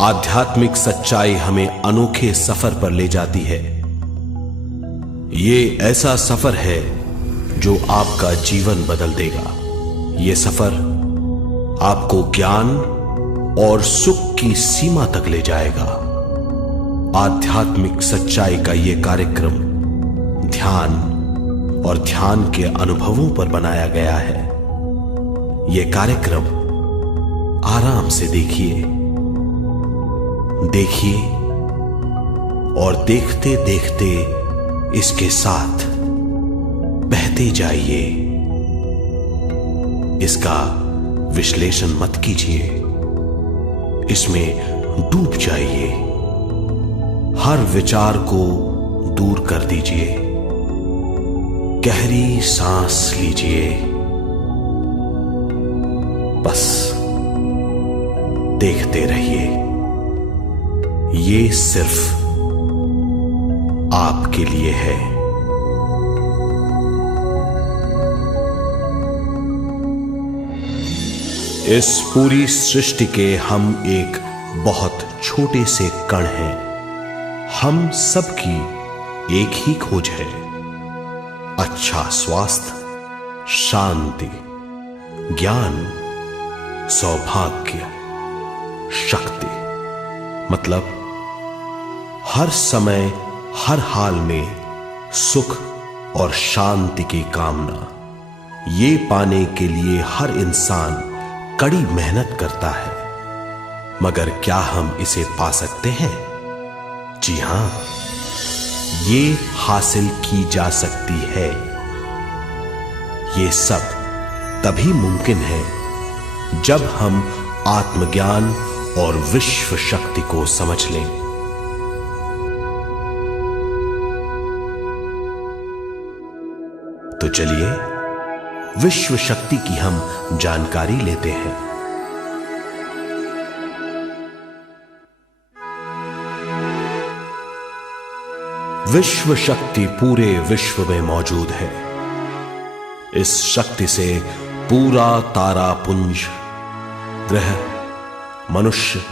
आध्यात्मिक सच्चाई हमें अनोखे सफर पर ले जाती है। ये ऐसा सफर है जो आपका जीवन बदल देगा। ये सफर आपको ज्ञान और सुख की सीमा तक ले जाएगा। आध्यात्मिक सच्चाई का यह कार्यक्रम ध्यान और ध्यान के अनुभवों पर बनाया गया है। यह कार्यक्रम आराम से देखिए और देखते देखते इसके साथ बहते जाइए। इसका विश्लेषण मत कीजिए, इसमें डूब जाइए। हर विचार को दूर कर दीजिए। गहरी सांस लीजिए। बस देखते रहिए। ये सिर्फ आपके लिए है। इस पूरी सृष्टि के हम एक बहुत छोटे से कण हैं। हम सबकी एक ही खोज है, अच्छा स्वास्थ्य, शांति, ज्ञान, सौभाग्य, शक्ति। मतलब हर समय हर हाल में सुख और शांति की कामना। ये पाने के लिए हर इंसान कड़ी मेहनत करता है, मगर क्या हम इसे पा सकते हैं? जी हां, ये हासिल की जा सकती है। ये सब तभी मुमकिन है जब हम आत्मज्ञान और विश्व शक्ति को समझ लें। तो चलिए विश्व शक्ति की हम जानकारी लेते हैं। विश्व शक्ति पूरे विश्व में मौजूद है। इस शक्ति से पूरा तारापुंज, ग्रह, मनुष्य,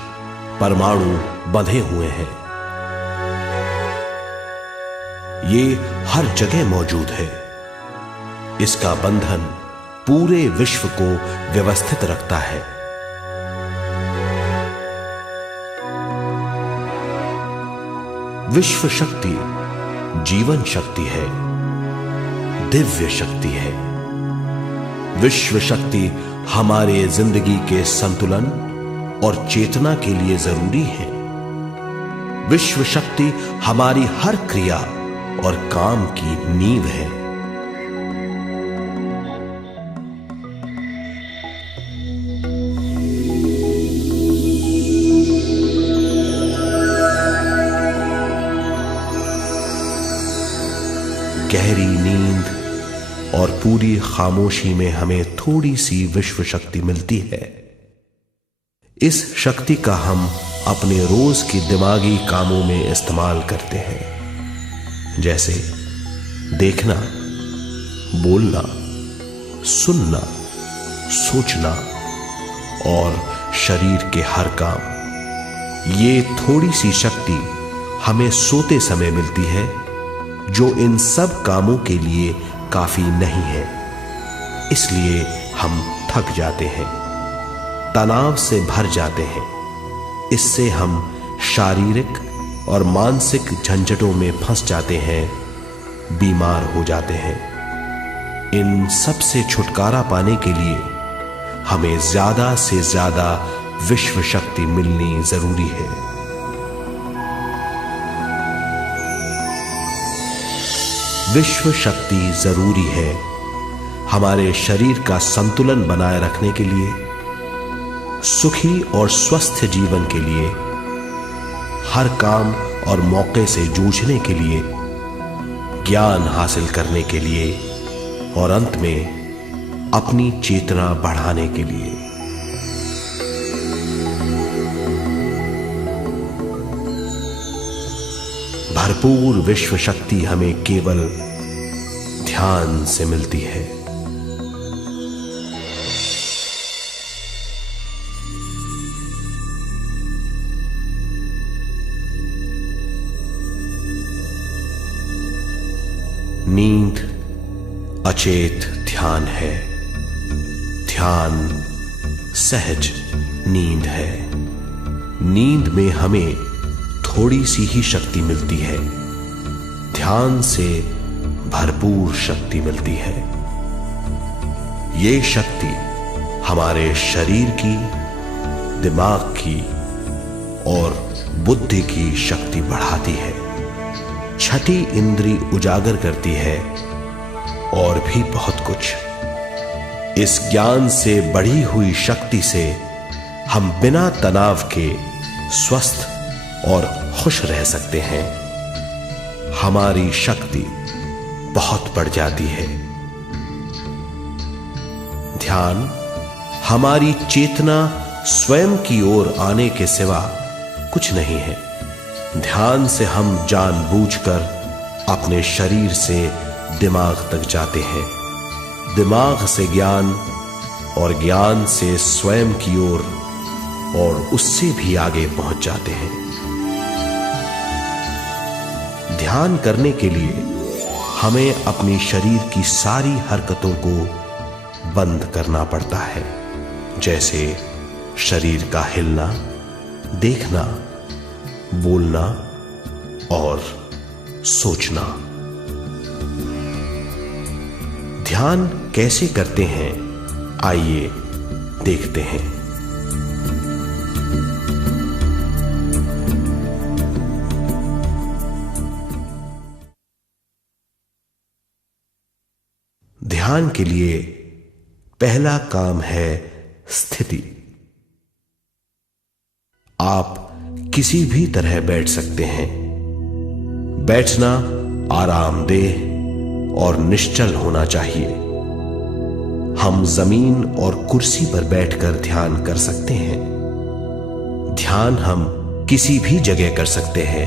परमाणु बंधे हुए हैं। ये हर जगह मौजूद है। इसका बंधन पूरे विश्व को व्यवस्थित रखता है। विश्व शक्ति जीवन शक्ति है, दिव्य शक्ति है। विश्व शक्ति हमारे जिंदगी के संतुलन और चेतना के लिए जरूरी है। विश्व शक्ति हमारी हर क्रिया और काम की नींव है। गहरी नींद और पूरी खामोशी में हमें थोड़ी सी विश्व शक्ति मिलती है। इस शक्ति का हम अपने रोज की दिमागी कामों में इस्तेमाल करते हैं, जैसे देखना, बोलना, सुनना, सोचना और शरीर के हर काम। ये थोड़ी सी शक्ति हमें सोते समय मिलती है, जो इन सब कामों के लिए काफी नहीं है। इसलिए हम थक जाते हैं, तनाव से भर जाते हैं। इससे हम शारीरिक और मानसिक झंझटों में फंस जाते हैं, बीमार हो जाते हैं। इन सब से छुटकारा पाने के लिए हमें ज्यादा से ज्यादा विश्व शक्ति मिलनी जरूरी है। विश्व शक्ति जरूरी है हमारे शरीर का संतुलन बनाए रखने के लिए, सुखी और स्वस्थ जीवन के लिए, हर काम और मौके से जूझने के लिए, ज्ञान हासिल करने के लिए और अंत में अपनी चेतना बढ़ाने के लिए। भरपूर विश्व शक्ति हमें केवल ध्यान से मिलती है। अचेत ध्यान है। ध्यान सहज नींद है। नींद में हमें थोड़ी सी ही शक्ति मिलती है, ध्यान से भरपूर शक्ति मिलती है। ये शक्ति हमारे शरीर की, दिमाग की और बुद्धि की शक्ति बढ़ाती है। छठी इंद्री उजागर करती है और भी बहुत कुछ। इस ज्ञान से बढ़ी हुई शक्ति से हम बिना तनाव के स्वस्थ और खुश रह सकते हैं। हमारी शक्ति बहुत बढ़ जाती है। ध्यान हमारी चेतना स्वयं की ओर आने के सिवा कुछ नहीं है। ध्यान से हम जानबूझकर अपने शरीर से दिमाग तक जाते हैं, दिमाग से ज्ञान और ज्ञान से स्वयं की ओर और उससे भी आगे पहुंच जाते हैं। ध्यान करने के लिए हमें अपनी शरीर की सारी हरकतों को बंद करना पड़ता है, जैसे शरीर का हिलना, देखना, बोलना और सोचना। ध्यान कैसे करते हैं, आइए देखते हैं। ध्यान के लिए पहला काम है स्थिति। आप किसी भी तरह बैठ सकते हैं। बैठना आरामदेह और निश्चल होना चाहिए। हम जमीन और कुर्सी पर बैठकर ध्यान कर सकते हैं। ध्यान हम किसी भी जगह कर सकते हैं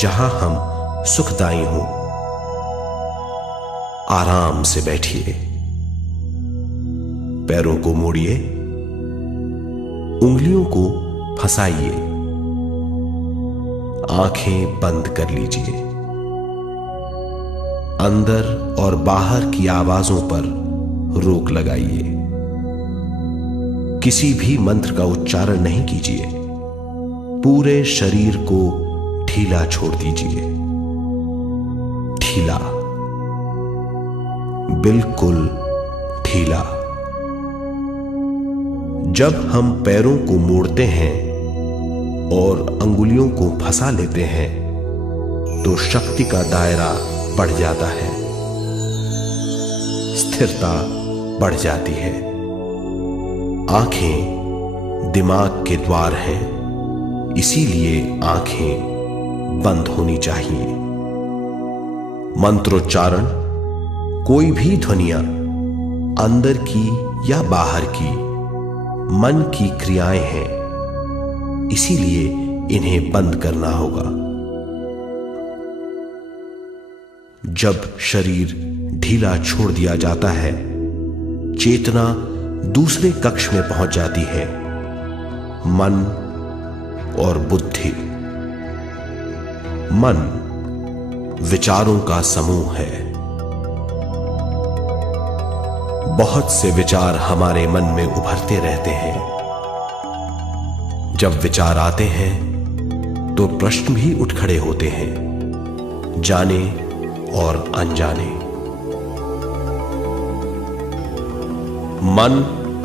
जहां हम सुखदायी हों। आराम से बैठिए, पैरों को मोड़िए, उंगलियों को फंसाइए, आंखें बंद कर लीजिए। अंदर और बाहर की आवाजों पर रोक लगाइए। किसी भी मंत्र का उच्चारण नहीं कीजिए। पूरे शरीर को ढीला छोड़ दीजिए। ढीला, बिल्कुल ढीला। जब हम पैरों को मोड़ते हैं और अंगुलियों को फंसा लेते हैं तो शक्ति का दायरा बढ़ जाता है, स्थिरता बढ़ जाती है। आंखें दिमाग के द्वार हैं, इसीलिए आंखें बंद होनी चाहिए। मंत्रोच्चारण, कोई भी ध्वनियां अंदर की या बाहर की मन की क्रियाएं हैं, इसीलिए इन्हें बंद करना होगा। जब शरीर ढीला छोड़ दिया जाता है, चेतना दूसरे कक्ष में पहुंच जाती है। मन और बुद्धि। मन विचारों का समूह है। बहुत से विचार हमारे मन में उभरते रहते हैं। जब विचार आते हैं तो प्रश्न भी उठ खड़े होते हैं, जाने और अनजाने। मन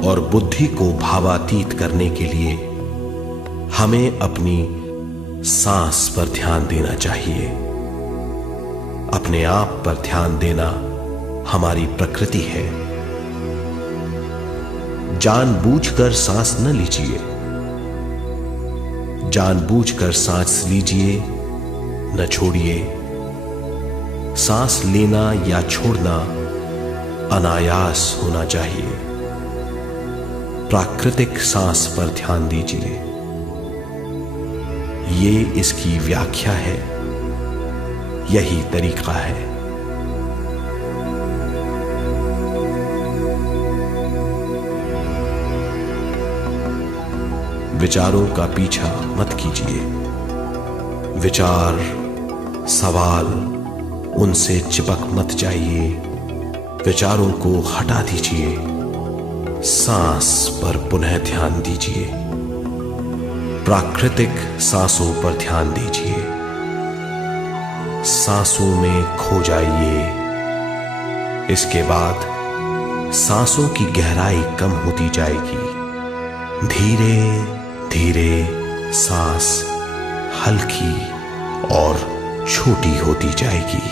और बुद्धि को भावातीत करने के लिए हमें अपनी सांस पर ध्यान देना चाहिए। अपने आप पर ध्यान देना हमारी प्रकृति है। जानबूझकर सांस न लीजिए। जानबूझकर सांस लीजिए, न छोड़िए। सांस लेना या छोड़ना अनायास होना चाहिए। प्राकृतिक सांस पर ध्यान दीजिए। ये इसकी व्याख्या है, यही तरीका है। विचारों का पीछा मत कीजिए। विचार, सवाल, उनसे चिपक मत जाइए। विचारों को हटा दीजिए, सांस पर पुनः ध्यान दीजिए। प्राकृतिक सांसों पर ध्यान दीजिए। सांसों में खो जाइए। इसके बाद सांसों की गहराई कम होती जाएगी। धीरे धीरे सांस हल्की और छोटी होती जाएगी।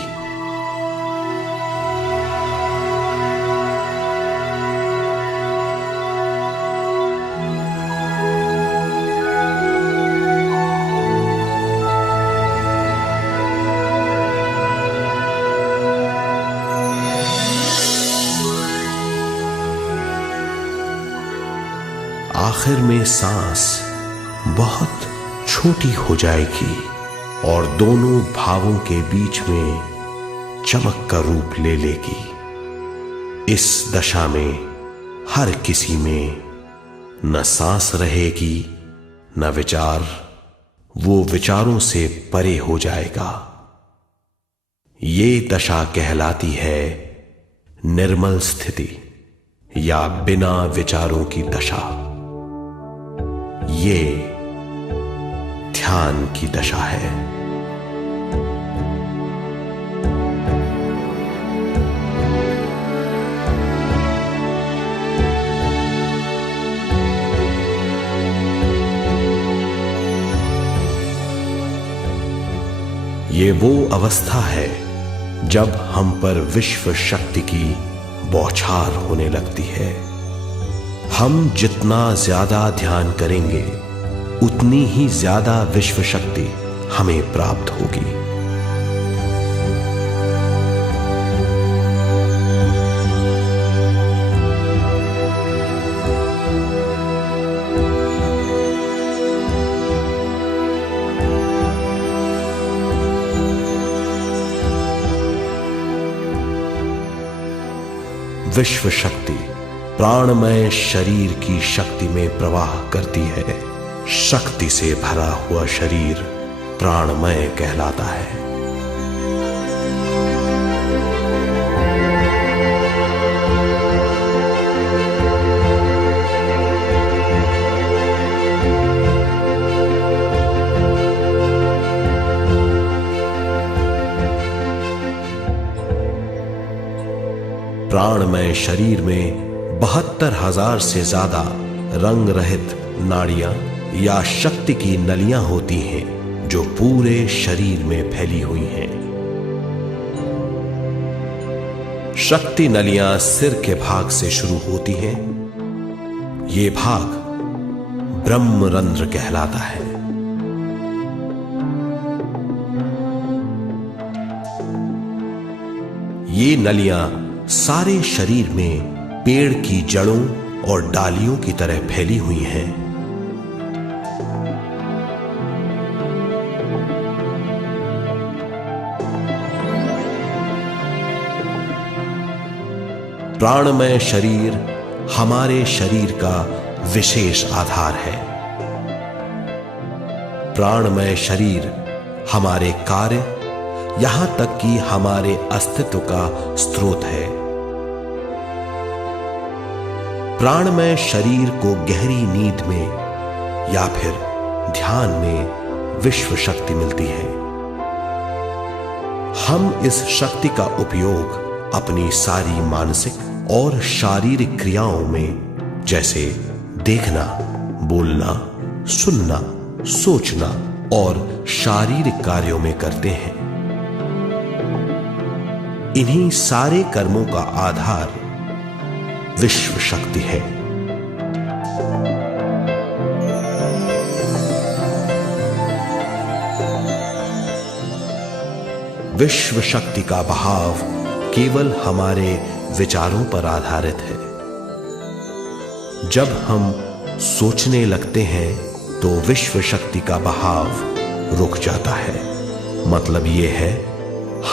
आखिर में सांस बहुत छोटी हो जाएगी और दोनों भावों के बीच में चमक का रूप ले लेगी। इस दशा में हर किसी में न सांस रहेगी न विचार, वो विचारों से परे हो जाएगा। ये दशा कहलाती है निर्मल स्थिति या बिना विचारों की दशा। ये ध्यान की दशा है। ये वो अवस्था है जब हम पर विश्व शक्ति की बौछार होने लगती है। हम जितना ज्यादा ध्यान करेंगे उतनी ही ज्यादा विश्व शक्ति हमें प्राप्त होगी। विश्व शक्ति प्राणमय शरीर की शक्ति में प्रवाह करती है। शक्ति से भरा हुआ शरीर प्राणमय कहलाता है। प्राणमय शरीर में 72,000 से ज्यादा रंग रहित नाड़ियां या शक्ति की नलियां होती हैं जो पूरे शरीर में फैली हुई हैं। शक्ति नलियां सिर के भाग से शुरू होती हैं। ये भाग ब्रह्मरंध्र कहलाता है। ये नलियां सारे शरीर में पेड़ की जड़ों और डालियों की तरह फैली हुई हैं। प्राणमय शरीर हमारे शरीर का विशेष आधार है। प्राणमय शरीर हमारे कार्य, यहां तक कि हमारे अस्तित्व का स्रोत है। प्राणमय शरीर को गहरी नींद में या फिर ध्यान में विश्व शक्ति मिलती है। हम इस शक्ति का उपयोग अपनी सारी मानसिक और शारीरिक क्रियाओं में, जैसे देखना, बोलना, सुनना, सोचना और शारीरिक कार्यों में करते हैं। इन्हीं सारे कर्मों का आधार विश्व शक्ति है। विश्व शक्ति का बहाव केवल हमारे विचारों पर आधारित है। जब हम सोचने लगते हैं तो विश्व शक्ति का बहाव रुक जाता है। मतलब यह है,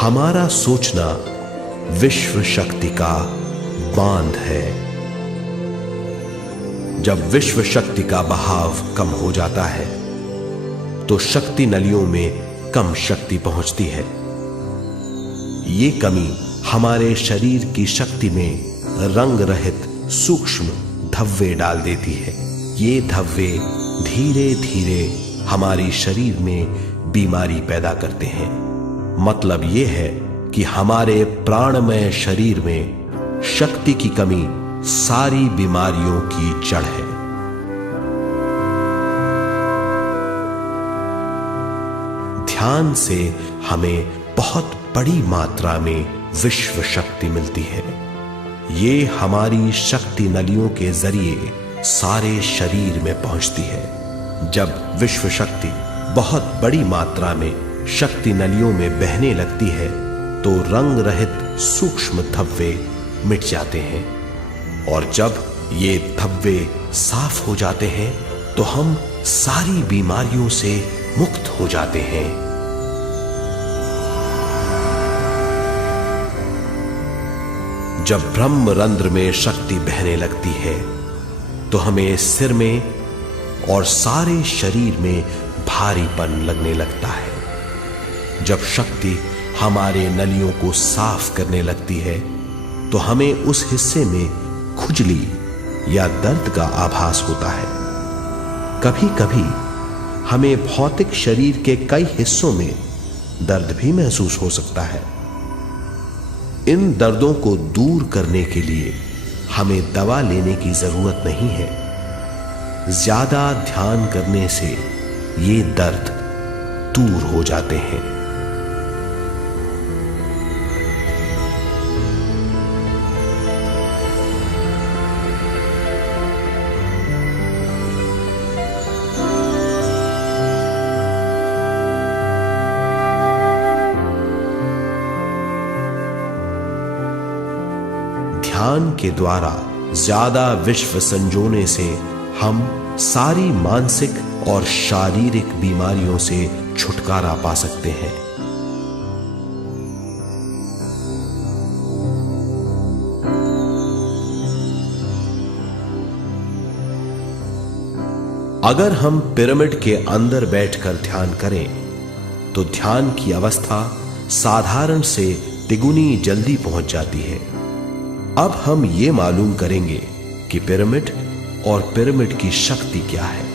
हमारा सोचना विश्व शक्ति का बांध है। जब विश्व शक्ति का बहाव कम हो जाता है तो शक्ति नलियों में कम शक्ति पहुंचती है। ये कमी हमारे शरीर की शक्ति में रंग रहित सूक्ष्म धब्बे डाल देती है। ये धब्बे धीरे धीरे हमारे शरीर में बीमारी पैदा करते हैं। मतलब यह है कि हमारे प्राणमय शरीर में शक्ति की कमी सारी बीमारियों की जड़ है। ध्यान से हमें बहुत बड़ी मात्रा में विश्व शक्ति मिलती है। ये हमारी शक्ति नलियों के जरिए सारे शरीर में पहुंचती है। जब विश्व शक्ति बहुत बड़ी मात्रा में शक्ति नलियों में बहने लगती है तो रंग रहित सूक्ष्म धब्बे मिट जाते हैं, और जब ये धब्बे साफ हो जाते हैं तो हम सारी बीमारियों से मुक्त हो जाते हैं। जब ब्रह्म रंध्र में शक्ति बहने लगती है तो हमें सिर में और सारे शरीर में भारीपन लगने लगता है। जब शक्ति हमारे नलियों को साफ करने लगती है तो हमें उस हिस्से में खुजली या दर्द का आभास होता है। कभी कभी हमें भौतिक शरीर के कई हिस्सों में दर्द भी महसूस हो सकता है। इन दर्दों को दूर करने के लिए हमें दवा लेने की जरूरत नहीं है। ज्यादा ध्यान करने से ये दर्द दूर हो जाते हैं। ध्यान के द्वारा ज्यादा विश्व संजोने से हम सारी मानसिक और शारीरिक बीमारियों से छुटकारा पा सकते हैं। अगर हम पिरामिड के अंदर बैठकर ध्यान करें तो ध्यान की अवस्था साधारण से तिगुनी जल्दी पहुंच जाती है। अब हम ये मालूम करेंगे कि पिरामिड और पिरामिड की शक्ति क्या है।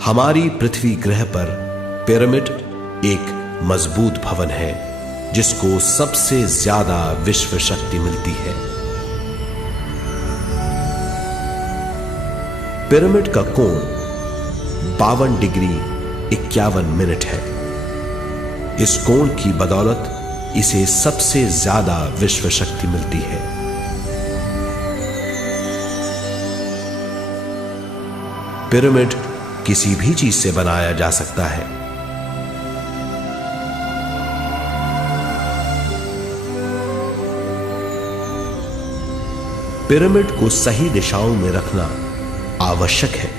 हमारी पृथ्वी ग्रह पर पिरामिड एक मजबूत भवन है जिसको सबसे ज्यादा विश्व शक्ति मिलती है। पिरामिड का कोण 52 डिग्री 51 मिनट है। इस कोण की बदौलत इसे सबसे ज्यादा विश्व शक्ति मिलती है। पिरामिड किसी भी चीज से बनाया जा सकता है। पिरामिड को सही दिशाओं में रखना आवश्यक है।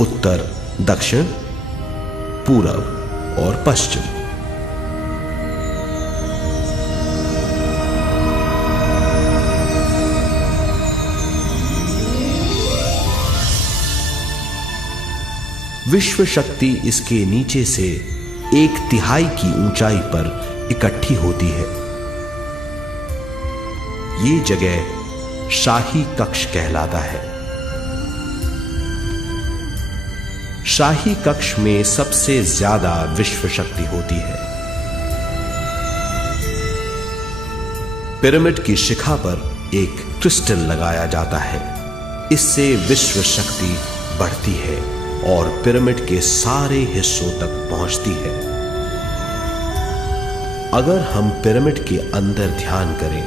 उत्तर, दक्षिण, पूरब और पश्चिम। विश्व शक्ति इसके नीचे से 1/3 की ऊंचाई पर इकट्ठी होती है। ये जगह शाही कक्ष कहलाता है। शाही कक्ष में सबसे ज्यादा विश्व शक्ति होती है। पिरामिड की शिखा पर एक क्रिस्टल लगाया जाता है। इससे विश्व शक्ति बढ़ती है और पिरामिड के सारे हिस्सों तक पहुंचती है। अगर हम पिरामिड के अंदर ध्यान करें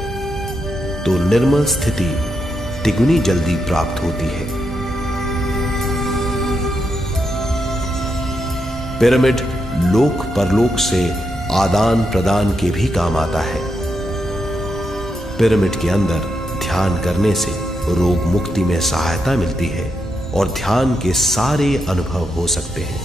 तो निर्मल स्थिति तिगुनी जल्दी प्राप्त होती है। पिरामिड लोक परलोक से आदान प्रदान के भी काम आता है। पिरामिड के अंदर ध्यान करने से रोग मुक्ति में सहायता मिलती है और ध्यान के सारे अनुभव हो सकते हैं।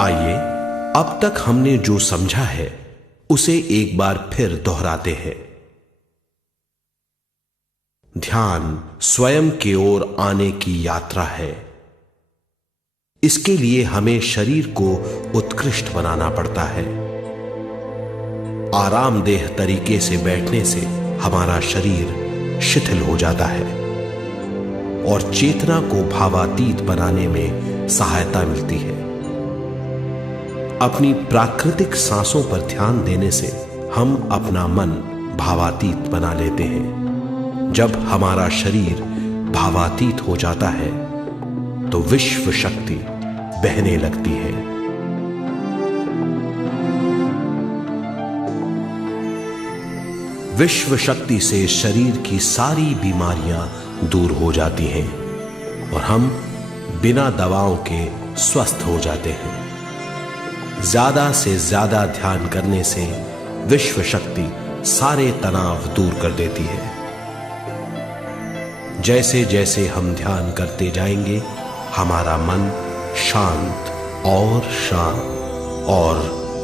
आइए अब तक हमने जो समझा है उसे एक बार फिर दोहराते हैं। ध्यान स्वयं की ओर आने की यात्रा है। इसके लिए हमें शरीर को उत्कृष्ट बनाना पड़ता है। आरामदेह तरीके से बैठने से हमारा शरीर शिथिल हो जाता है और चेतना को भावातीत बनाने में सहायता मिलती है। अपनी प्राकृतिक सांसों पर ध्यान देने से हम अपना मन भावातीत बना लेते हैं। जब हमारा शरीर भावातीत हो जाता है तो विश्व शक्ति बहने लगती है। विश्व शक्ति से शरीर की सारी बीमारियां दूर हो जाती हैं और हम बिना दवाओं के स्वस्थ हो जाते हैं। ज्यादा से ज्यादा ध्यान करने से विश्व शक्ति सारे तनाव दूर कर देती है। जैसे जैसे हम ध्यान करते जाएंगे हमारा मन शांत और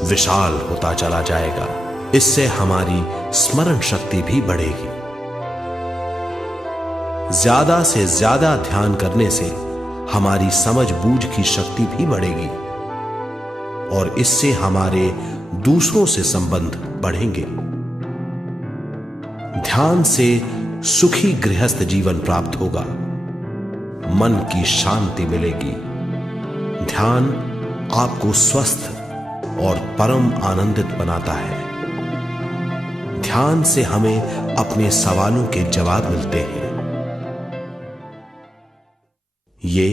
विशाल होता चला जाएगा। इससे हमारी स्मरण शक्ति भी बढ़ेगी। ज्यादा से ज्यादा ध्यान करने से हमारी समझ बूझ की शक्ति भी बढ़ेगी और इससे हमारे दूसरों से संबंध बढ़ेंगे। ध्यान से सुखी गृहस्थ जीवन प्राप्त होगा, मन की शांति मिलेगी। ध्यान आपको स्वस्थ और परम आनंदित बनाता है। ध्यान से हमें अपने सवालों के जवाब मिलते हैं। ये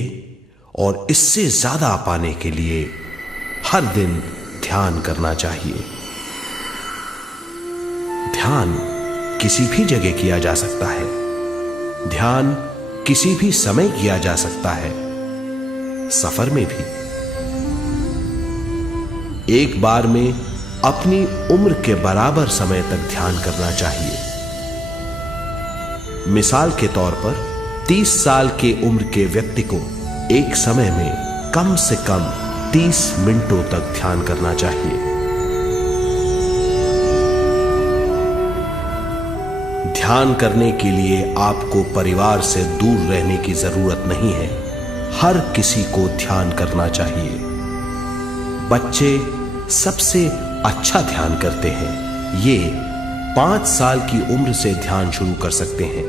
और इससे ज्यादा पाने के लिए हर दिन ध्यान करना चाहिए। ध्यान किसी भी जगह किया जा सकता है। ध्यान किसी भी समय किया जा सकता है, सफर में भी। एक बार में अपनी उम्र के बराबर समय तक ध्यान करना चाहिए। मिसाल के तौर पर 30 साल के उम्र के व्यक्ति को एक समय में कम से कम 30 मिनटों तक ध्यान करना चाहिए। ध्यान करने के लिए आपको परिवार से दूर रहने की जरूरत नहीं है। हर किसी को ध्यान करना चाहिए। बच्चे सबसे अच्छा ध्यान करते हैं। ये 5 साल की उम्र से ध्यान शुरू कर सकते हैं।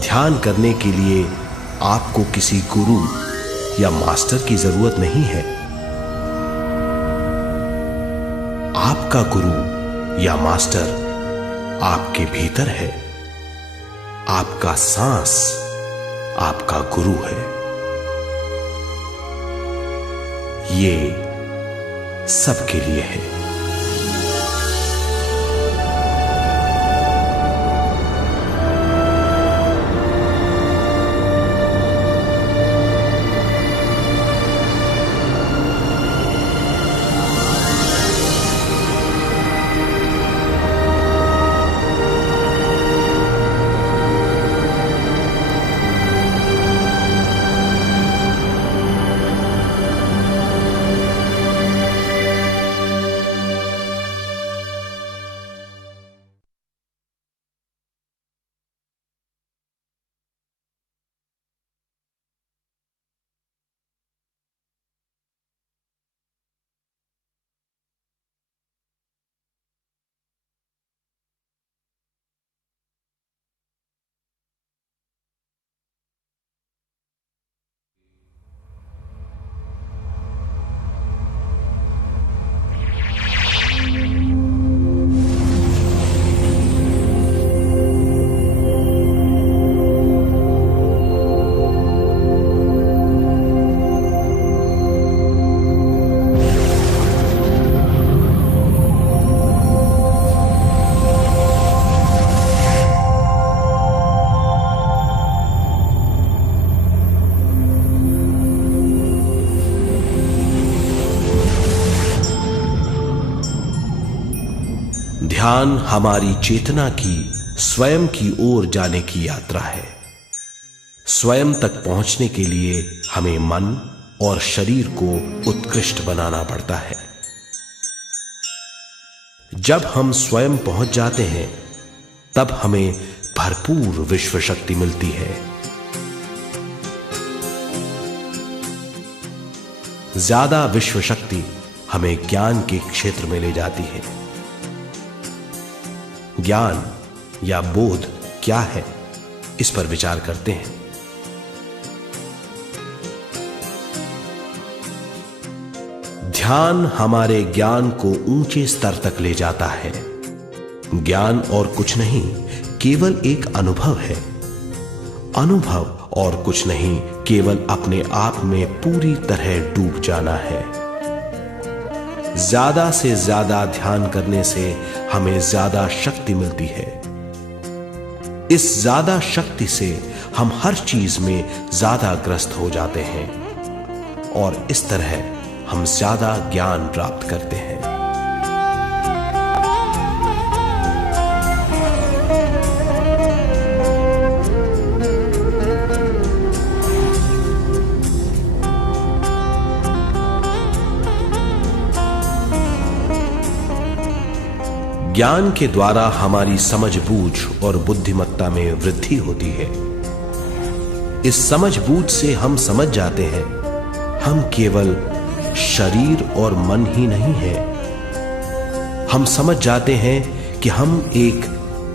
ध्यान करने के लिए आपको किसी गुरु या मास्टर की जरूरत नहीं है। आपका गुरु या मास्टर आपके भीतर है। आपका सांस आपका गुरु है। ये सबके लिए है। ध्यान हमारी चेतना की स्वयं की ओर जाने की यात्रा है। स्वयं तक पहुंचने के लिए हमें मन और शरीर को उत्कृष्ट बनाना पड़ता है। जब हम स्वयं पहुंच जाते हैं तब हमें भरपूर विश्व शक्ति मिलती है। ज्यादा विश्व शक्ति हमें ज्ञान के क्षेत्र में ले जाती है। ज्ञान या बोध क्या है, इस पर विचार करते हैं। ध्यान हमारे ज्ञान को ऊंचे स्तर तक ले जाता है। ज्ञान और कुछ नहीं, केवल एक अनुभव है। अनुभव और कुछ नहीं, केवल अपने आप में पूरी तरह डूब जाना है। ज्यादा से ज्यादा ध्यान करने से हमें ज्यादा शक्ति मिलती है। इस ज्यादा शक्ति से हम हर चीज में ज्यादा ग्रस्त हो जाते हैं और इस तरह हम ज्यादा ज्ञान प्राप्त करते हैं। ज्ञान के द्वारा हमारी समझबूझ और बुद्धिमत्ता में वृद्धि होती है। इस समझबूझ से हम समझ जाते हैं हम केवल शरीर और मन ही नहीं है। हम समझ जाते हैं कि हम एक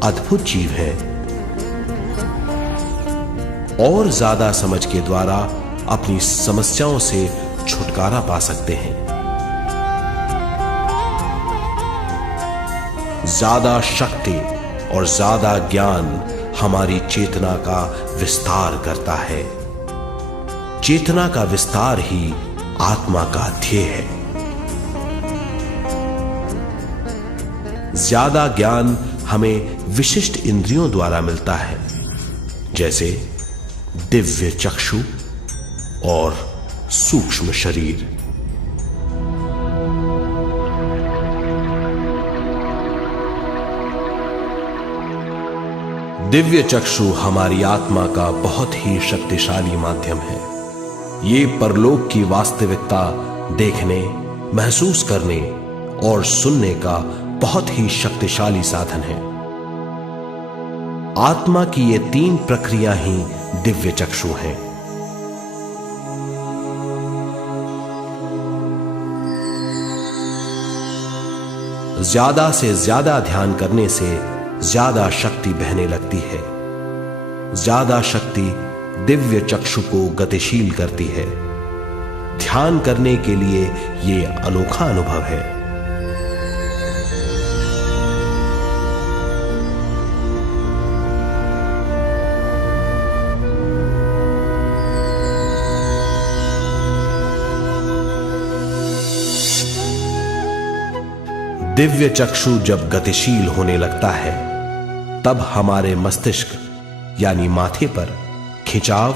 अद्भुत जीव हैं। और ज्यादा समझ के द्वारा अपनी समस्याओं से छुटकारा पा सकते हैं। ज्यादा शक्ति और ज्यादा ज्ञान हमारी चेतना का विस्तार करता है। चेतना का विस्तार ही आत्मा का ध्येय है। ज्यादा ज्ञान हमें विशिष्ट इंद्रियों द्वारा मिलता है, जैसे दिव्य चक्षु और सूक्ष्म शरीर। दिव्य चक्षु हमारी आत्मा का बहुत ही शक्तिशाली माध्यम है। ये परलोक की वास्तविकता देखने, महसूस करने और सुनने का बहुत ही शक्तिशाली साधन है। आत्मा की ये तीन प्रक्रिया ही दिव्य चक्षु हैं। ज्यादा से ज्यादा ध्यान करने से ज्यादा शक्ति बहने लगती है। ज्यादा शक्ति दिव्य चक्षु को गतिशील करती है। ध्यान करने के लिए यह अनोखा अनुभव है। दिव्य चक्षु जब गतिशील होने लगता है तब हमारे मस्तिष्क यानी माथे पर खिंचाव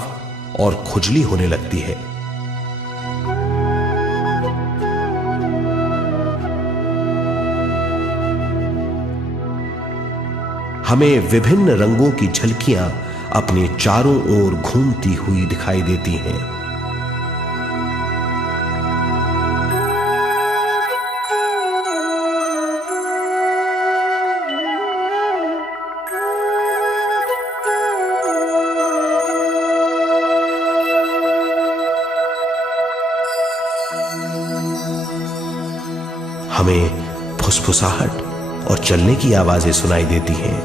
और खुजली होने लगती है। हमें विभिन्न रंगों की झलकियां अपने चारों ओर घूमती हुई दिखाई देती हैं। हमें फुसफुसाहट और चलने की आवाजें सुनाई देती हैं।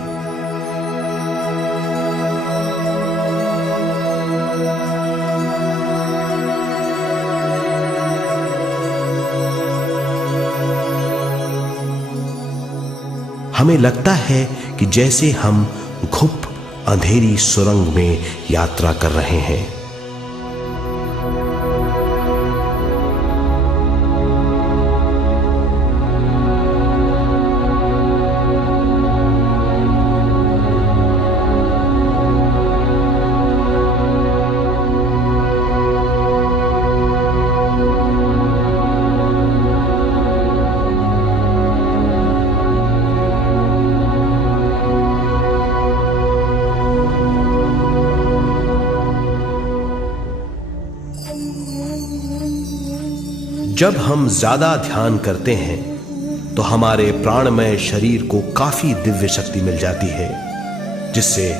हमें लगता है कि जैसे हम घुप अंधेरी सुरंग में यात्रा कर रहे हैं। जब हम ज्यादा ध्यान करते हैं तो हमारे प्राणमय शरीर को काफी दिव्य शक्ति मिल जाती है, जिससे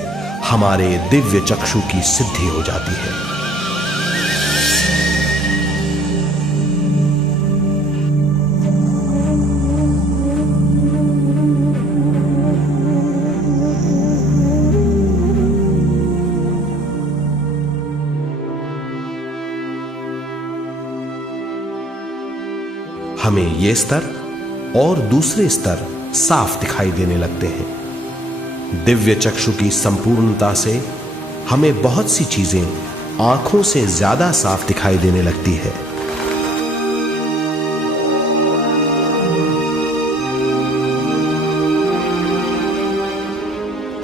हमारे दिव्य चक्षु की सिद्धि हो जाती है। हमें ये स्तर और दूसरे स्तर साफ दिखाई देने लगते हैं। दिव्य चक्षु की संपूर्णता से हमें बहुत सी चीजें आंखों से ज्यादा साफ दिखाई देने लगती है।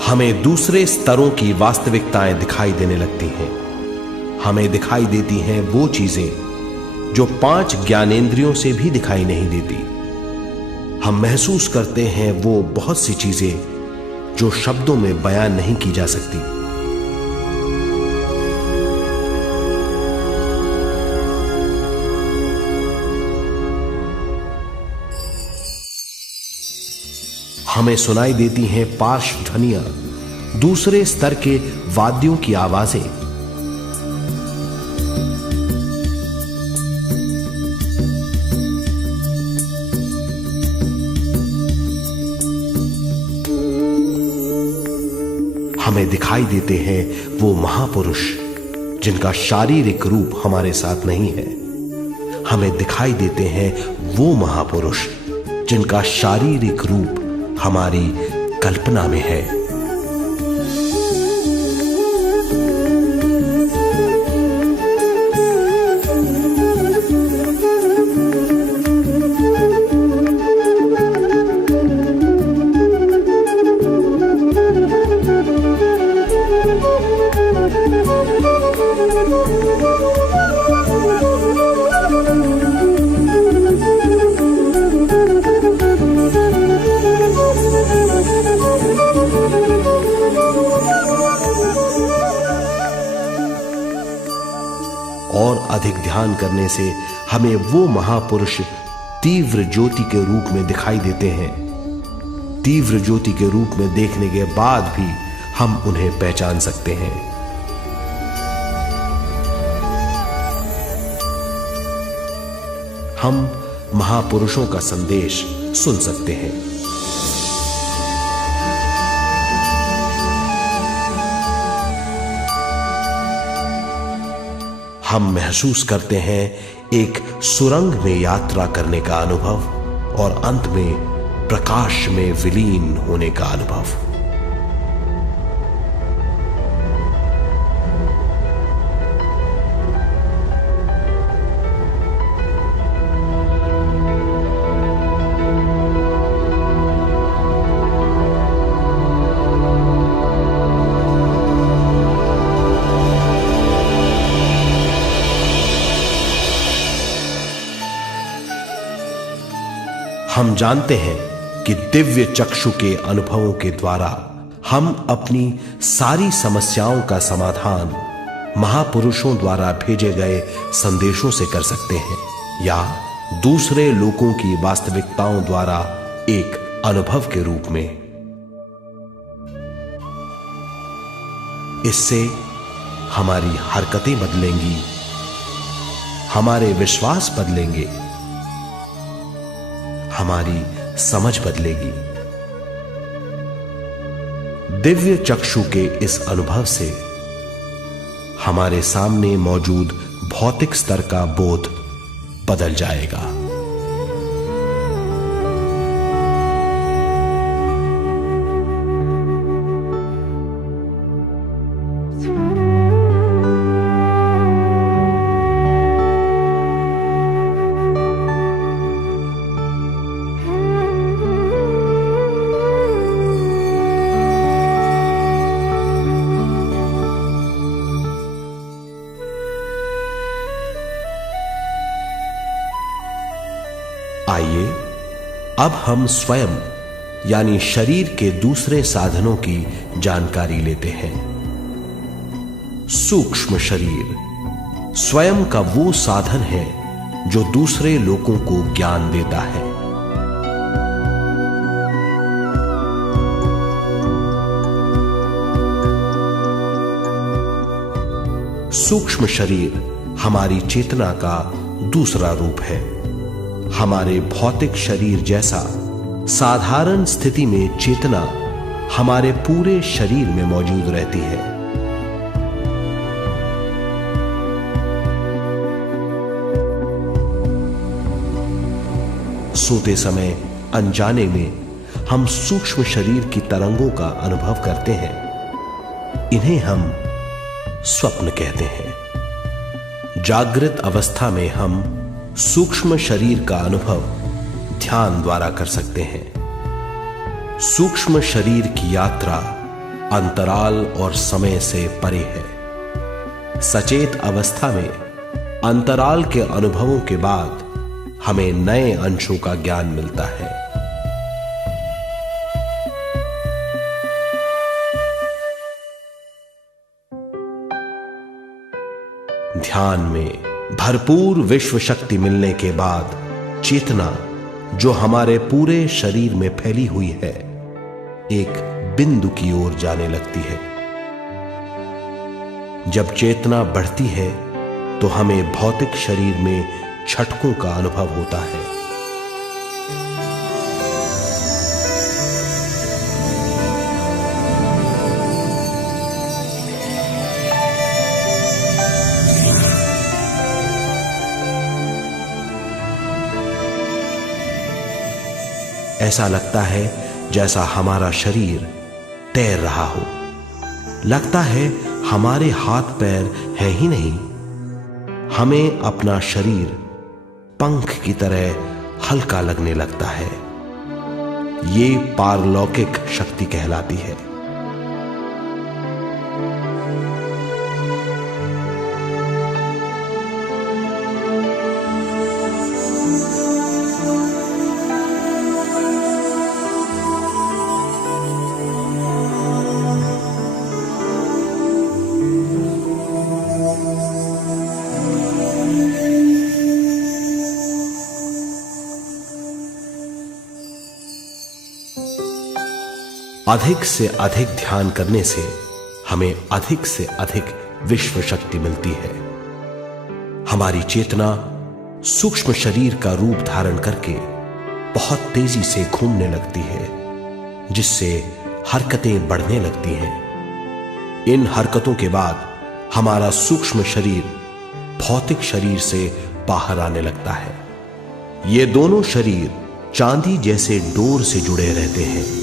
हमें दूसरे स्तरों की वास्तविकताएं दिखाई देने लगती हैं। हमें दिखाई देती हैं वो चीजें जो 5 ज्ञानेंद्रियों से भी दिखाई नहीं देती। हम महसूस करते हैं वो बहुत सी चीजें जो शब्दों में बयान नहीं की जा सकती। हमें सुनाई देती हैं पार्श्व ध्वनियां, दूसरे स्तर के वाद्यों की आवाजें। हमें दिखाई देते हैं वो महापुरुष जिनका शारीरिक रूप हमारे साथ नहीं है। हमें दिखाई देते हैं वो महापुरुष जिनका शारीरिक रूप हमारी कल्पना में है। और अधिक ध्यान करने से हमें वो महापुरुष तीव्र ज्योति के रूप में दिखाई देते हैं। तीव्र ज्योति के रूप में देखने के बाद भी हम उन्हें पहचान सकते हैं। हम महापुरुषों का संदेश सुन सकते हैं। हम महसूस करते हैं एक सुरंग में यात्रा करने का अनुभव और अंत में प्रकाश में विलीन होने का अनुभव। हम जानते हैं कि दिव्य चक्षु के अनुभवों के द्वारा हम अपनी सारी समस्याओं का समाधान महापुरुषों द्वारा भेजे गए संदेशों से कर सकते हैं, या दूसरे लोगों की वास्तविकताओं द्वारा एक अनुभव के रूप में। इससे हमारी हरकतें बदलेंगी, हमारे विश्वास बदलेंगे, हमारी समझ बदलेगी। दिव्य चक्षु के इस अनुभव से हमारे सामने मौजूद भौतिक स्तर का बोध बदल जाएगा। आइए अब हम स्वयं यानी शरीर के दूसरे साधनों की जानकारी लेते हैं। सूक्ष्म शरीर स्वयं का वो साधन है जो दूसरे लोगों को ज्ञान देता है। सूक्ष्म शरीर हमारी चेतना का दूसरा रूप है। हमारे भौतिक शरीर जैसा साधारण स्थिति में चेतना हमारे पूरे शरीर में मौजूद रहती है। सोते समय अनजाने में हम सूक्ष्म शरीर की तरंगों का अनुभव करते हैं। इन्हें हम स्वप्न कहते हैं। जागृत अवस्था में हम सूक्ष्म शरीर का अनुभव ध्यान द्वारा कर सकते हैं। सूक्ष्म शरीर की यात्रा अंतराल और समय से परे है। सचेत अवस्था में अंतराल के अनुभवों के बाद हमें नए अंशों का ज्ञान मिलता है। ध्यान में भरपूर विश्व शक्ति मिलने के बाद चेतना जो हमारे पूरे शरीर में फैली हुई है एक बिंदु की ओर जाने लगती है। जब चेतना बढ़ती है तो हमें भौतिक शरीर में झटकों का अनुभव होता है। ऐसा लगता है जैसा हमारा शरीर तैर रहा हो। लगता है हमारे हाथ पैर हैं ही नहीं। हमें अपना शरीर पंख की तरह हल्का लगने लगता है। ये पारलौकिक शक्ति कहलाती है। अधिक से अधिक ध्यान करने से हमें अधिक से अधिक विश्व शक्ति मिलती है। हमारी चेतना सूक्ष्म शरीर का रूप धारण करके बहुत तेजी से घूमने लगती है, जिससे हरकतें बढ़ने लगती हैं। इन हरकतों के बाद हमारा सूक्ष्म शरीर भौतिक शरीर से बाहर आने लगता है। ये दोनों शरीर चांदी जैसे डोर से जुड़े रहते हैं।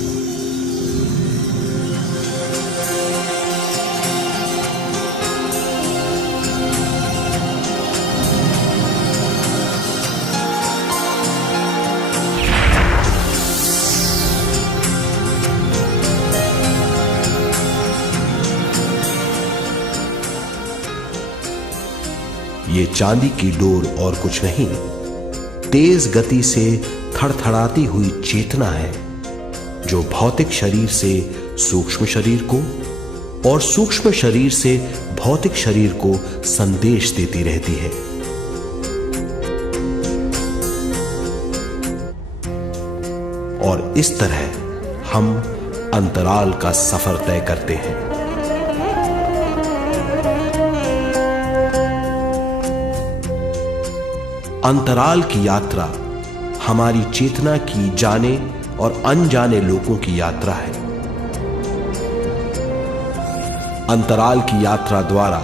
ये चांदी की डोर और कुछ नहीं, तेज गति से थड़थड़ाती हुई चेतना है, जो भौतिक शरीर से सूक्ष्म शरीर को और सूक्ष्म शरीर से भौतिक शरीर को संदेश देती रहती है। और इस तरह हम अंतराल का सफर तय करते हैं। अंतराल की यात्रा हमारी चेतना की जाने और अनजाने लोगों की यात्रा है। अंतराल की यात्रा द्वारा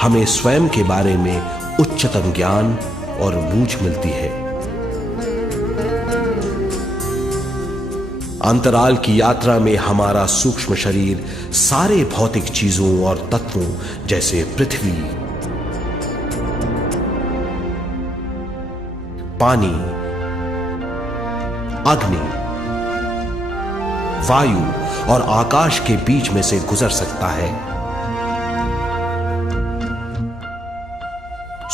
हमें स्वयं के बारे में उच्चतम ज्ञान और बूझ मिलती है। अंतराल की यात्रा में हमारा सूक्ष्म शरीर सारे भौतिक चीजों और तत्वों जैसे पृथ्वी, पानी, अग्नि, वायु और आकाश के बीच में से गुजर सकता है।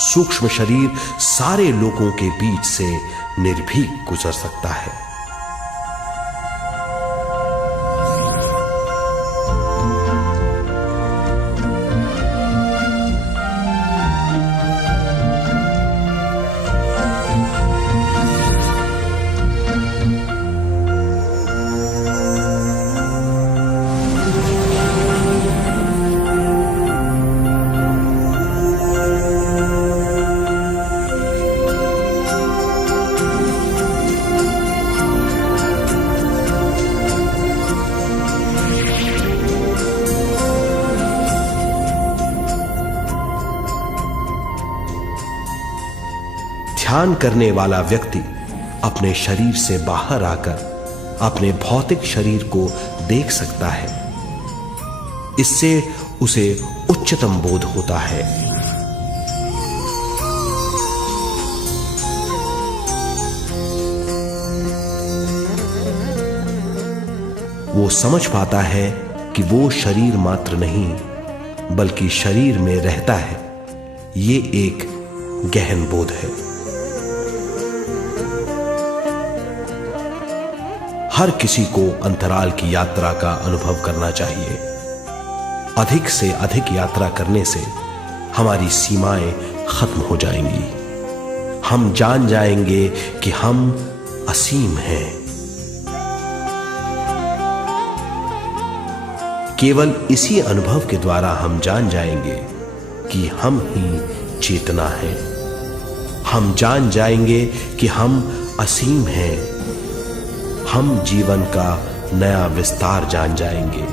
सूक्ष्म शरीर सारे लोगों के बीच से निर्भीक गुजर सकता है। ध्यान करने वाला व्यक्ति अपने शरीर से बाहर आकर अपने भौतिक शरीर को देख सकता है। इससे उसे उच्चतम बोध होता है। वो समझ पाता है कि वो शरीर मात्र नहीं बल्कि शरीर में रहता है। ये एक गहन बोध है। हर किसी को अंतराल की यात्रा का अनुभव करना चाहिए। अधिक से अधिक यात्रा करने से हमारी सीमाएं खत्म हो जाएंगी। हम जान जाएंगे कि हम असीम हैं। केवल इसी अनुभव के द्वारा हम जान जाएंगे कि हम ही चेतना है। हम जान जाएंगे कि हम असीम हैं। हम जीवन का नया विस्तार जान जाएंगे।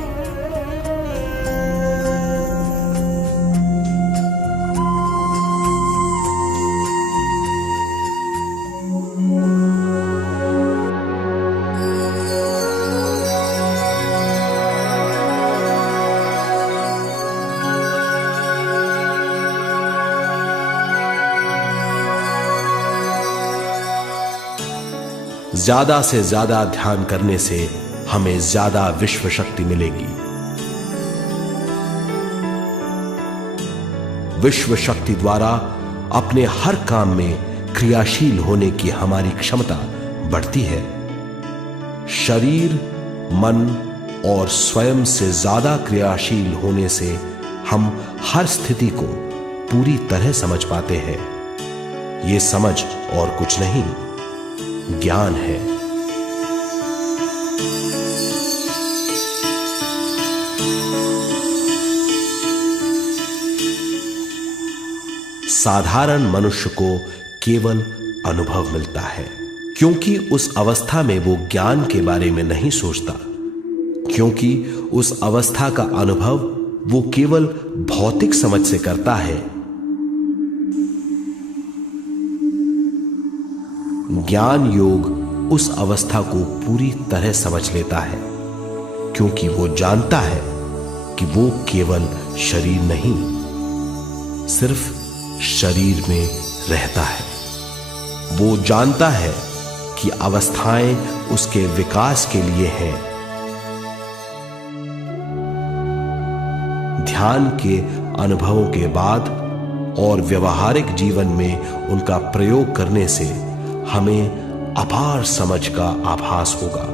ज्यादा से ज्यादा ध्यान करने से हमें ज्यादा विश्व शक्ति मिलेगी। विश्व शक्ति द्वारा अपने हर काम में क्रियाशील होने की हमारी क्षमता बढ़ती है। शरीर, मन और स्वयं से ज्यादा क्रियाशील होने से हम हर स्थिति को पूरी तरह समझ पाते हैं। ये समझ और कुछ नहीं, ज्ञान है। साधारण मनुष्य को केवल अनुभव मिलता है, क्योंकि उस अवस्था में वो ज्ञान के बारे में नहीं सोचता, क्योंकि उस अवस्था का अनुभव वो केवल भौतिक समझ से करता है। ज्ञान योग उस अवस्था को पूरी तरह समझ लेता है, क्योंकि वो जानता है कि वो केवल शरीर नहीं, सिर्फ शरीर में रहता है। वो जानता है कि अवस्थाएं उसके विकास के लिए हैं। ध्यान के अनुभवों के बाद और व्यवहारिक जीवन में उनका प्रयोग करने से हमें अपार समझ का आभास होगा।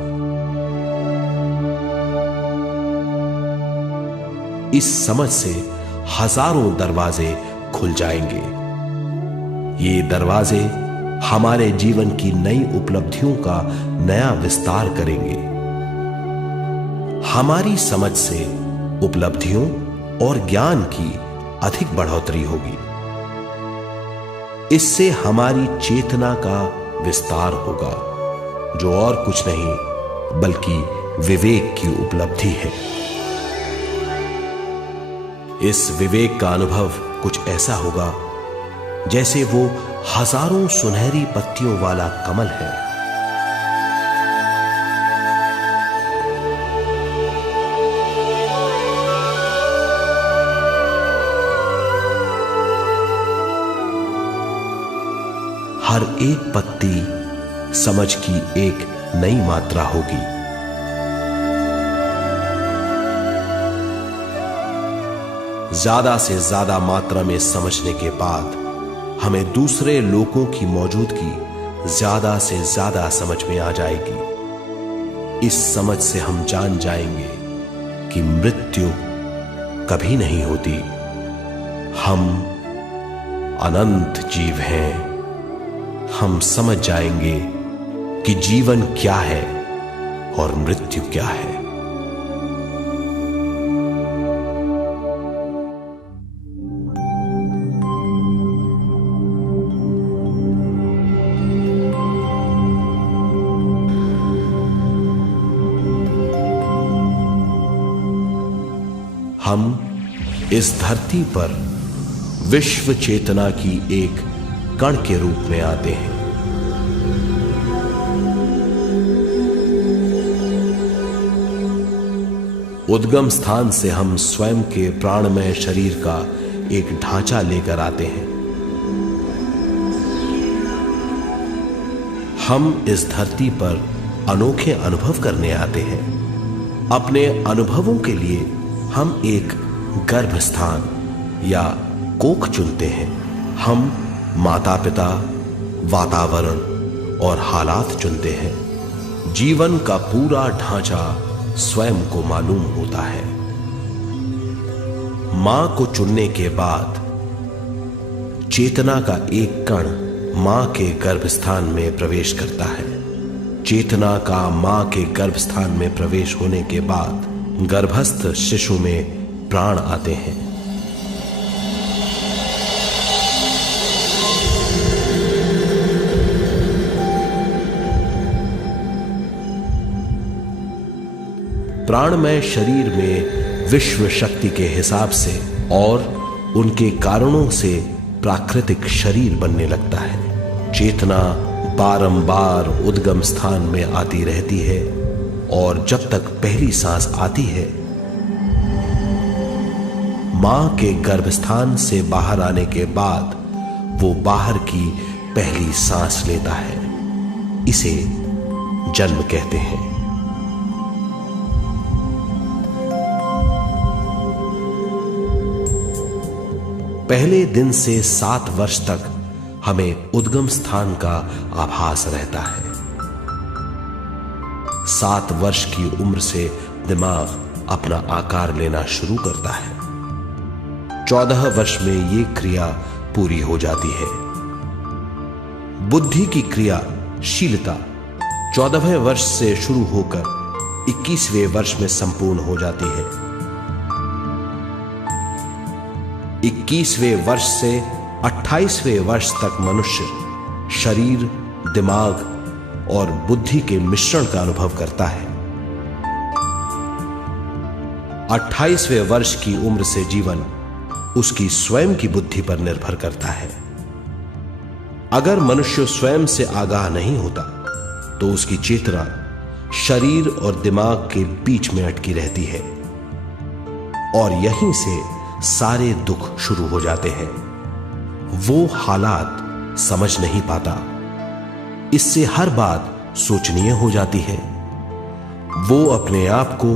इस समझ से हजारों दरवाजे खुल जाएंगे। ये दरवाजे हमारे जीवन की नई उपलब्धियों का नया विस्तार करेंगे। हमारी समझ से उपलब्धियों और ज्ञान की अधिक बढ़ोतरी होगी। इससे हमारी चेतना का विस्तार होगा, जो और कुछ नहीं बल्कि विवेक की उपलब्धि है। इस विवेक का अनुभव कुछ ऐसा होगा जैसे वो हजारों सुनहरी पत्तियों वाला कमल है। हर एक पत्ती समझ की एक नई मात्रा होगी। ज्यादा से ज्यादा मात्रा में समझने के बाद हमें दूसरे लोगों की मौजूदगी ज्यादा से ज्यादा समझ में आ जाएगी। इस समझ से हम जान जाएंगे कि मृत्यु कभी नहीं होती। हम अनंत जीव हैं। हम समझ जाएंगे कि जीवन क्या है और मृत्यु क्या है। हम इस धरती पर विश्व चेतना की एक कण के रूप में आते हैं। उद्गम स्थान से हम स्वयं के प्राणमय शरीर का एक ढांचा लेकर आते हैं। हम इस धरती पर अनोखे अनुभव करने आते हैं। अपने अनुभवों के लिए हम एक गर्भ स्थान या कोख चुनते हैं। हम माता पिता, वातावरण और हालात चुनते हैं। जीवन का पूरा ढांचा स्वयं को मालूम होता है। मां को चुनने के बाद चेतना का एक कण मां के गर्भस्थान में प्रवेश करता है। चेतना का मां के गर्भस्थान में प्रवेश होने के बाद गर्भस्थ शिशु में प्राण आते हैं। प्राणमय शरीर में विश्व शक्ति के हिसाब से और उनके कारणों से प्राकृतिक शरीर बनने लगता है। चेतना बारंबार उद्गम स्थान में आती रहती है और जब तक पहली सांस आती है, मां के गर्भस्थान से बाहर आने के बाद वो बाहर की पहली सांस लेता है। इसे जन्म कहते हैं। पहले दिन से 7 वर्ष तक हमें उद्गम स्थान का आभास रहता है। 7 वर्ष की उम्र से दिमाग अपना आकार लेना शुरू करता है। 14 वर्ष में यह क्रिया पूरी हो जाती है। बुद्धि की क्रियाशीलता 14वें वर्ष से शुरू होकर 21वें वर्ष में संपूर्ण हो जाती है। 21वें वर्ष से 28वें वर्ष तक मनुष्य शरीर, दिमाग और बुद्धि के मिश्रण का अनुभव करता है। 28वें वर्ष की उम्र से जीवन उसकी स्वयं की बुद्धि पर निर्भर करता है। अगर मनुष्य स्वयं से आगाह नहीं होता तो उसकी चेतना शरीर और दिमाग के बीच में अटकी रहती है और यहीं से सारे दुख शुरू हो जाते हैं। वो हालात समझ नहीं पाता, इससे हर बात सोचनीय हो जाती है। वो अपने आप को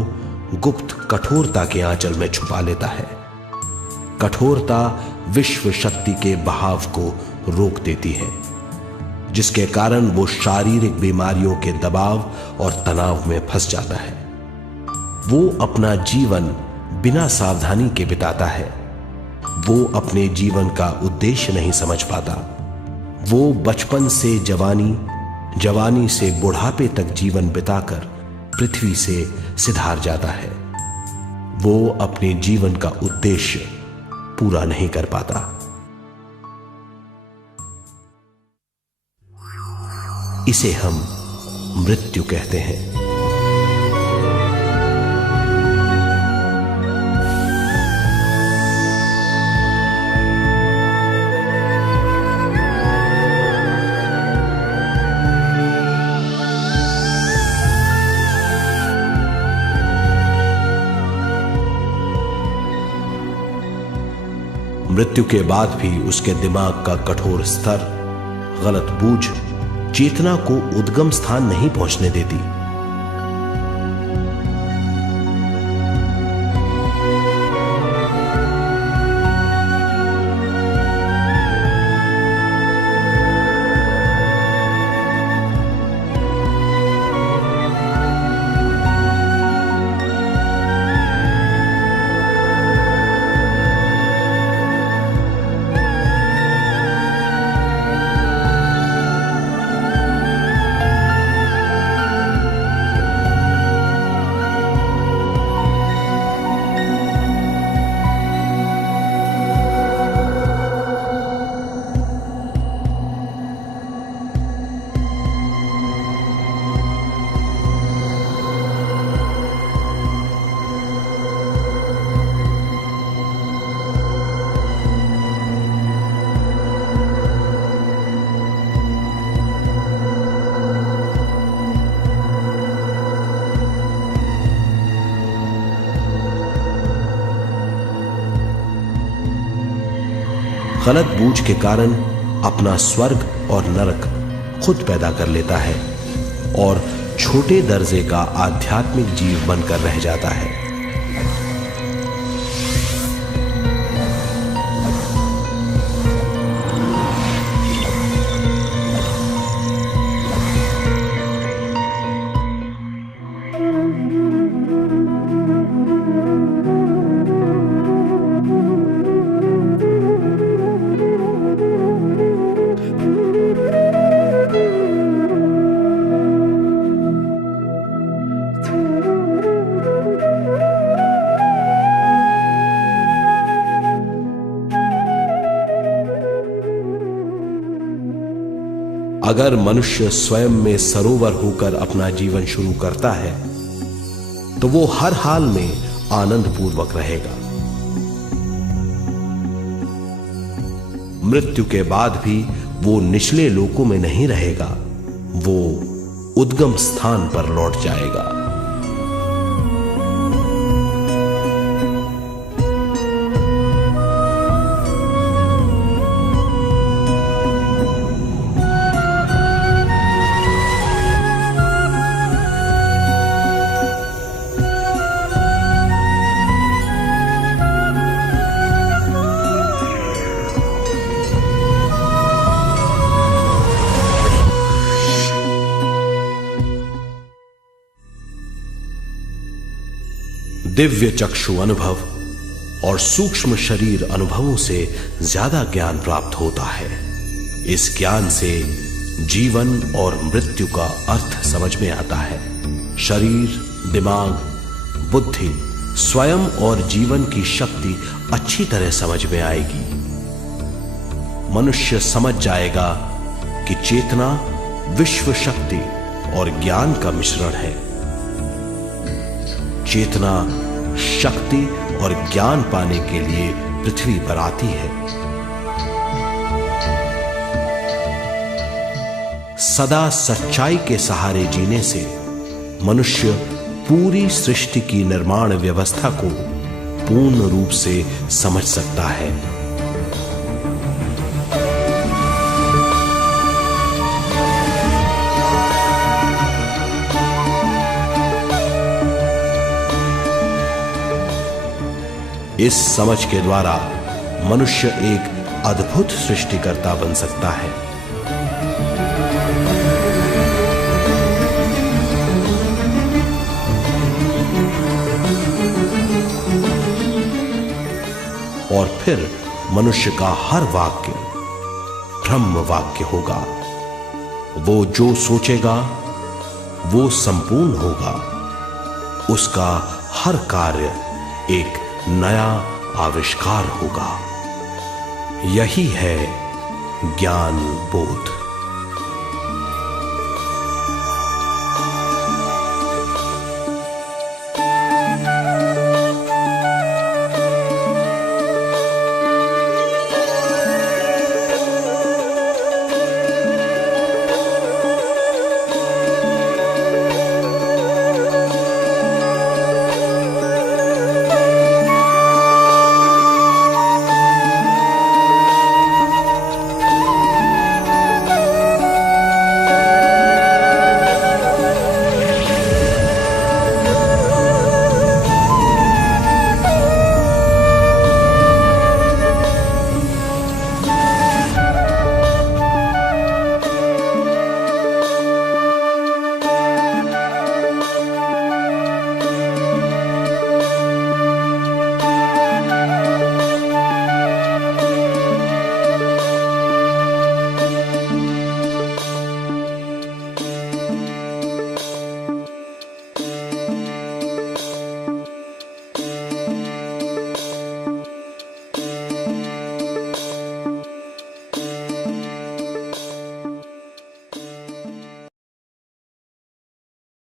गुप्त कठोरता के आंचल में छुपा लेता है। कठोरता विश्व शक्ति के बहाव को रोक देती है, जिसके कारण वो शारीरिक बीमारियों के दबाव और तनाव में फंस जाता है। वो अपना जीवन बिना सावधानी के बिताता है। वो अपने जीवन का उद्देश्य नहीं समझ पाता। वो बचपन से जवानी, जवानी से बुढ़ापे तक जीवन बिताकर पृथ्वी से सिधार जाता है। वो अपने जीवन का उद्देश्य पूरा नहीं कर पाता। इसे हम मृत्यु कहते हैं। मृत्यु के बाद भी उसके दिमाग का कठोर स्तर, गलत बूझ चेतना को उद्गम स्थान नहीं पहुंचने देती। गलत बूझ के कारण अपना स्वर्ग और नरक खुद पैदा कर लेता है और छोटे दर्जे का आध्यात्मिक जीव बनकर रह जाता है। अगर मनुष्य स्वयं में सरोवर होकर अपना जीवन शुरू करता है तो वो हर हाल में आनंद पूर्वक रहेगा। मृत्यु के बाद भी वो निचले लोकों में नहीं रहेगा, वो उद्गम स्थान पर लौट जाएगा। दिव्य चक्षु अनुभव और सूक्ष्म शरीर अनुभवों से ज्यादा ज्ञान प्राप्त होता है। इस ज्ञान से जीवन और मृत्यु का अर्थ समझ में आता है। शरीर, दिमाग, बुद्धि, स्वयं और जीवन की शक्ति अच्छी तरह समझ में आएगी। मनुष्य समझ जाएगा कि चेतना विश्व शक्ति और ज्ञान का मिश्रण है। चेतना शक्ति और ज्ञान पाने के लिए पृथ्वी पर आती है। सदा सच्चाई के सहारे जीने से मनुष्य पूरी सृष्टि की निर्माण व्यवस्था को पूर्ण रूप से समझ सकता है। इस समझ के द्वारा मनुष्य एक अद्भुत सृष्टिकर्ता बन सकता है। और फिर मनुष्य का हर वाक्य ब्रह्म वाक्य होगा। वो जो सोचेगा वो संपूर्ण होगा। उसका हर कार्य एक नया आविष्कार होगा। यही है ज्ञान बोध।